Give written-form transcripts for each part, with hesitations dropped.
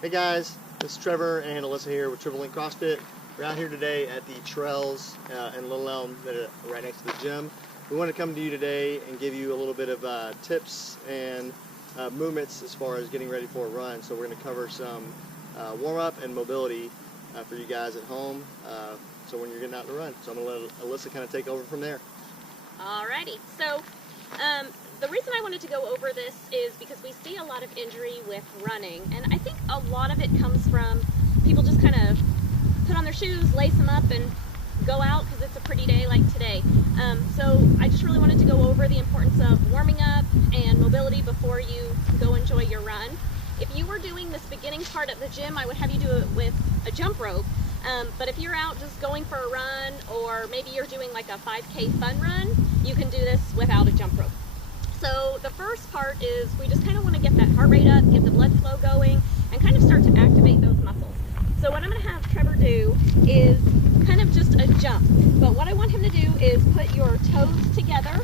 Hey guys, this is Trevor and Alyssa here with Triple Link CrossFit. We're out here today at the trails in Little Elm that are right next to the gym. We want to come to you today and give you a little bit of tips and movements as far as getting ready for a run. So we're going to cover some warm-up and mobility for you guys at home, so when you're getting out to run. So I'm going to let Alyssa kind of take over from there. Alrighty, so the reason I wanted to go over this is because we see a lot of injury with running, and I think a lot of it comes from people just kind of put on their shoes, lace them up, and go out because it's a pretty day like today. So I just really wanted to go over the importance of warming up and mobility before you go enjoy your run. If you were doing this beginning part at the gym, I would have you do it with a jump rope. But if you're out just going for a run, or maybe you're doing like a 5K fun run, you can do this without a jump rope. So the first part is we just kind of want to get that heart rate up, get the blood flow going, and kind of start to activate those muscles. So what I'm going to have Trevor do is kind of just a jump. But what I want him to do is put your toes together.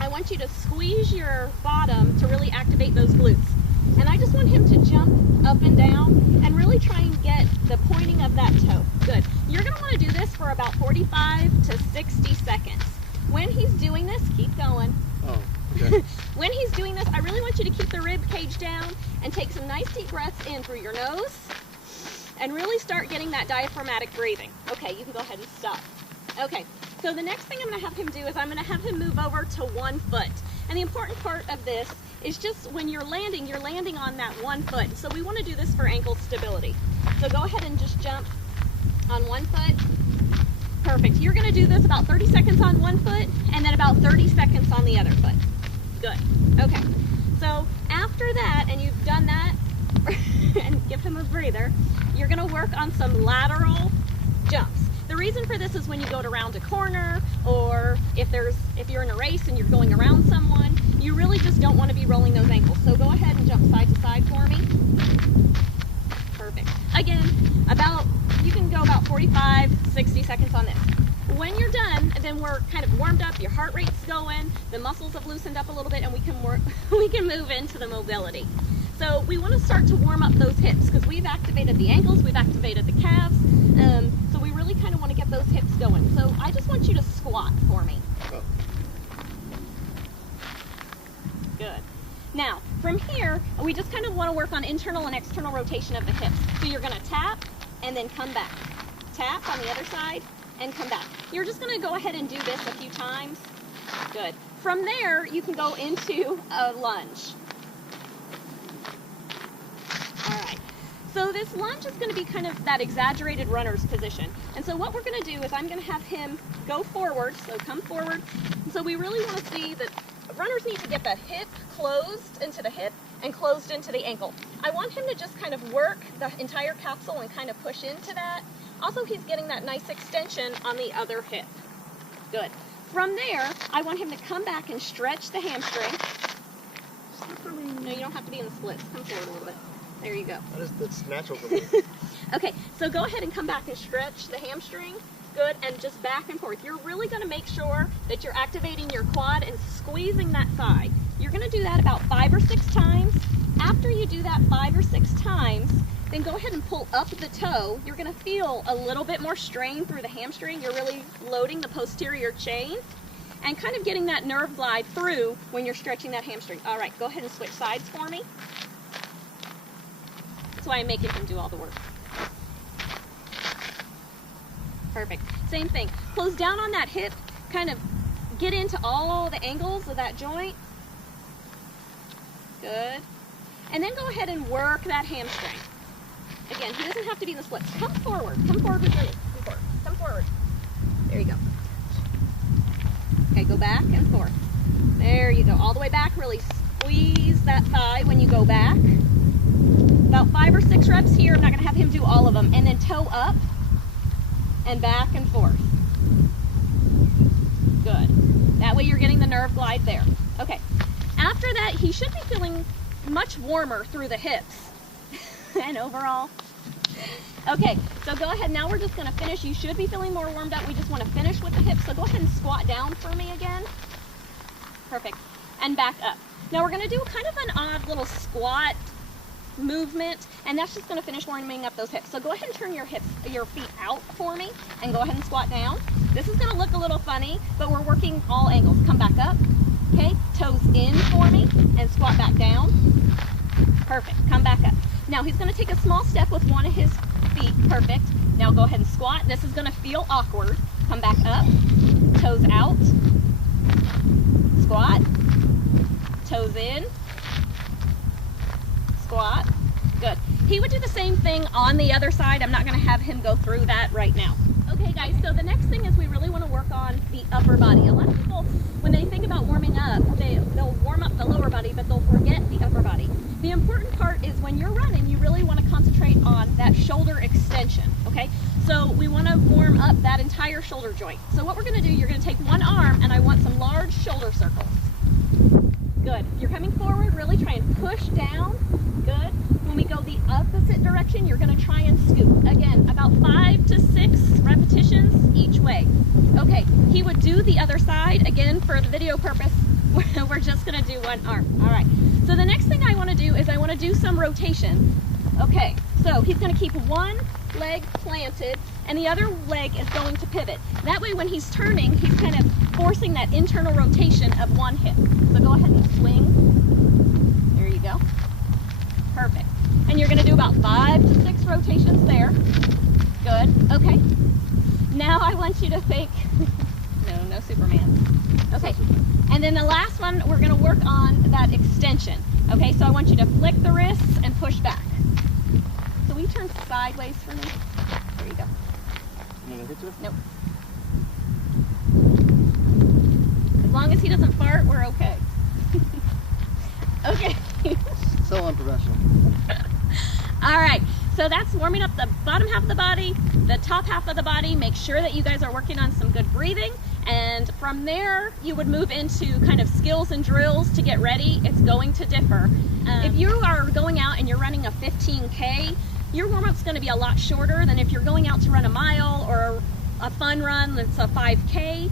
I want you to squeeze your bottom to really activate those glutes. And I just want him to jump up and down and really try and get the pointing of that toe. Good. You're going to want to do this for about 45 to 60 seconds. When he's doing this, keep going. Oh, okay. When he's doing this, I really want you to keep the rib cage down and take some nice deep breaths in through your nose and really start getting that diaphragmatic breathing. Okay, you can go ahead and stop. Okay, so the next thing I'm going to have him do is I'm going to have him move over to 1 foot. And the important part of this is just when you're landing on that 1 foot. So we want to do this for ankle stability. So go ahead and just jump on 1 foot. Perfect. You're going to do this about 30 seconds on 1 foot and then about 30 seconds on the other foot. Good. Okay. So after that, and you've done that, and give him a breather, you're going to work on some lateral jumps. The reason for this is when you go around a corner, or if you're in a race and you're going around someone, you really just don't want to be rolling those ankles. So go ahead and jump side to side for me. Perfect. Again, you can go about 45, 60 seconds on this. When you're done, then we're kind of warmed up, your heart rate's going, the muscles have loosened up a little bit, and we can move into the mobility. So we want to start to warm up those hips because we've activated the ankles, we've activated the calves, so we really kind of want to get those hips going. So I just want you to squat for me. Oh. Good. Now, from here, we just kind of want to work on internal and external rotation of the hips. So you're going to tap and then come back. Tap on the other side and come back. You're just going to go ahead and do this a few times. Good. From there, you can go into a lunge. All right. So this lunge is going to be kind of that exaggerated runner's position. And so what we're going to do is I'm going to have him go forward, so come forward. And so we really want to see that runners need to get that hip closed into the hip and closed into the ankle. I want him to just kind of work the entire capsule and kind of push into that. Also, he's getting that nice extension on the other hip. Good. From there, I want him to come back and stretch the hamstring. No, you don't have to be in the splits. Come forward a little bit. There you go. That's natural for me. Okay, so go ahead and come back and stretch the hamstring. Good, and just back and forth. You're really going to make sure that you're activating your quad and squeezing that thigh. You're going to do that about 5 or 6 times. After you do that 5 or 6 times, then go ahead and pull up the toe. You're going to feel a little bit more strain through the hamstring. You're really loading the posterior chain and kind of getting that nerve glide through when you're stretching that hamstring. All right, go ahead and switch sides for me. That's why I'm making him do all the work. Perfect. Same thing. Close down on that hip, kind of get into all the angles of that joint. Good. And then go ahead and work that hamstring. Again, he doesn't have to be in the splits. Come forward. Come forward with your legs. Come forward. Come forward. There you go. Okay, go back and forth. There you go. All the way back. Really squeeze that thigh when you go back. About 5 or 6 reps here. I'm not going to have him do all of them. And then toe up and back and forth. Good. That way you're getting the nerve glide there. Okay. After that, he should be feeling much warmer through the hips and overall. Okay, so go ahead. Now we're just going to finish. You should be feeling more warmed up. We just want to finish with the hips. So go ahead and squat down for me again. Perfect. And back up. Now we're going to do kind of an odd little squat movement, and that's just going to finish warming up those hips. So go ahead and turn your feet out for me, and go ahead and squat down. This is going to look a little funny, but we're working all angles. Come back up, okay? Toes in for me, and squat back down. Perfect. Come back up. Now he's going to take a small step with one of his feet. Perfect. Now go ahead and squat. This is going to feel awkward. Come back up, toes out, squat, toes in, squat. Good. He would do the same thing on the other side. I'm not going to have him go through that right now. Okay guys, so the next thing is we really want to work on the upper body. A lot of people, when they think about warming up, they'll warm up the lower body, but they'll forget the upper body. The important part is when you're running, you really want to concentrate on that shoulder extension, okay? So we want to warm up that entire shoulder joint. So what we're going to do, you're going to take one arm, and I want some large shoulder circles. Good. You're coming forward, really try and push down. Good. When we go the opposite direction, you're going to try and scoop. Again, about 5 to 6 repetitions each way. Okay, he would do the other side. Again, for the video purpose, we're just going to do one arm. All right. So the next thing I want to do is I want to do some rotation. Okay, so he's going to keep one leg planted and the other leg is going to pivot. That way when he's turning, he's kind of forcing that internal rotation of one hip. So go ahead and swing. There you go. Perfect. And you're going to do about 5 to 6 rotations there. Good. Okay. Now I want you to think, no Superman. Okay. And then the last one, we're going to work on that extension. Okay, so I want you to flick the wrists and push back. So will you turn sideways for me? There you go. You gonna hit you? Nope. As long as he doesn't fart, we're okay. Okay. So unprofessional. All right, so that's warming up the bottom half of the body, the top half of the body. Make sure that you guys are working on some good breathing. And from there, you would move into kind of skills and drills to get ready. It's going to differ. If you are going out and you're running a 15K, your warm-up's going to be a lot shorter than if you're going out to run a mile or a fun run that's a 5K.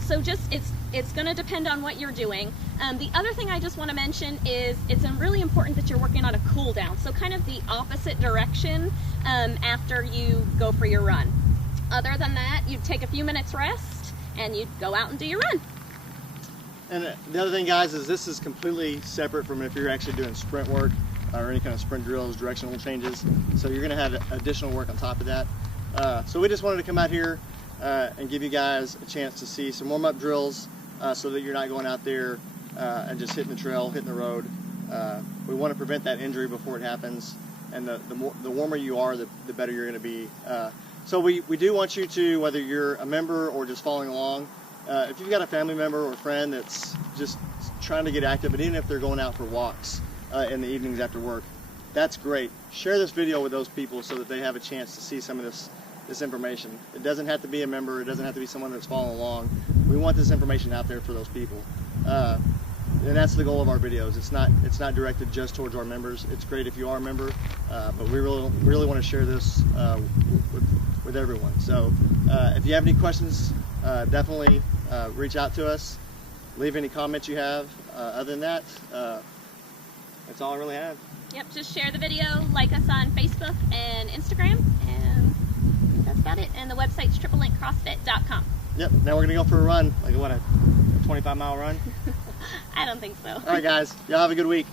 So just it's going to depend on what you're doing. The other thing I just want to mention is it's really important that you're working on a cool down. So kind of the opposite direction after you go for your run. Other than that, you'd take a few minutes rest and you'd go out and do your run. And the other thing, guys, is this is completely separate from if you're actually doing sprint work or any kind of sprint drills, directional changes. So you're going to have additional work on top of that. So we just wanted to come out here and give you guys a chance to see some warm-up drills so that you're not going out there and just hitting the trail, hitting the road. We want to prevent that injury before it happens, and the warmer you are, the better you're going to be. So we do want you to, whether you're a member or just following along, if you've got a family member or friend that's just trying to get active, and even if they're going out for walks in the evenings after work, that's great. Share this video with those people so that they have a chance to see some of this information. It doesn't have to be a member, it doesn't have to be someone that's following along. We want this information out there for those people. And that's the goal of our videos. It's not directed just towards our members. It's great if you are a member, but we really want to share this with everyone. So if you have any questions, definitely reach out to us. Leave any comments you have. Other than that, that's all I really have. Yep, just share the video, like us on Facebook and Instagram, and that's about it. And the website's triplelinkcrossfit.com. Yep, now we're going to go for a run, like what, a 25-mile run? I don't think so. All right, guys, y'all have a good week.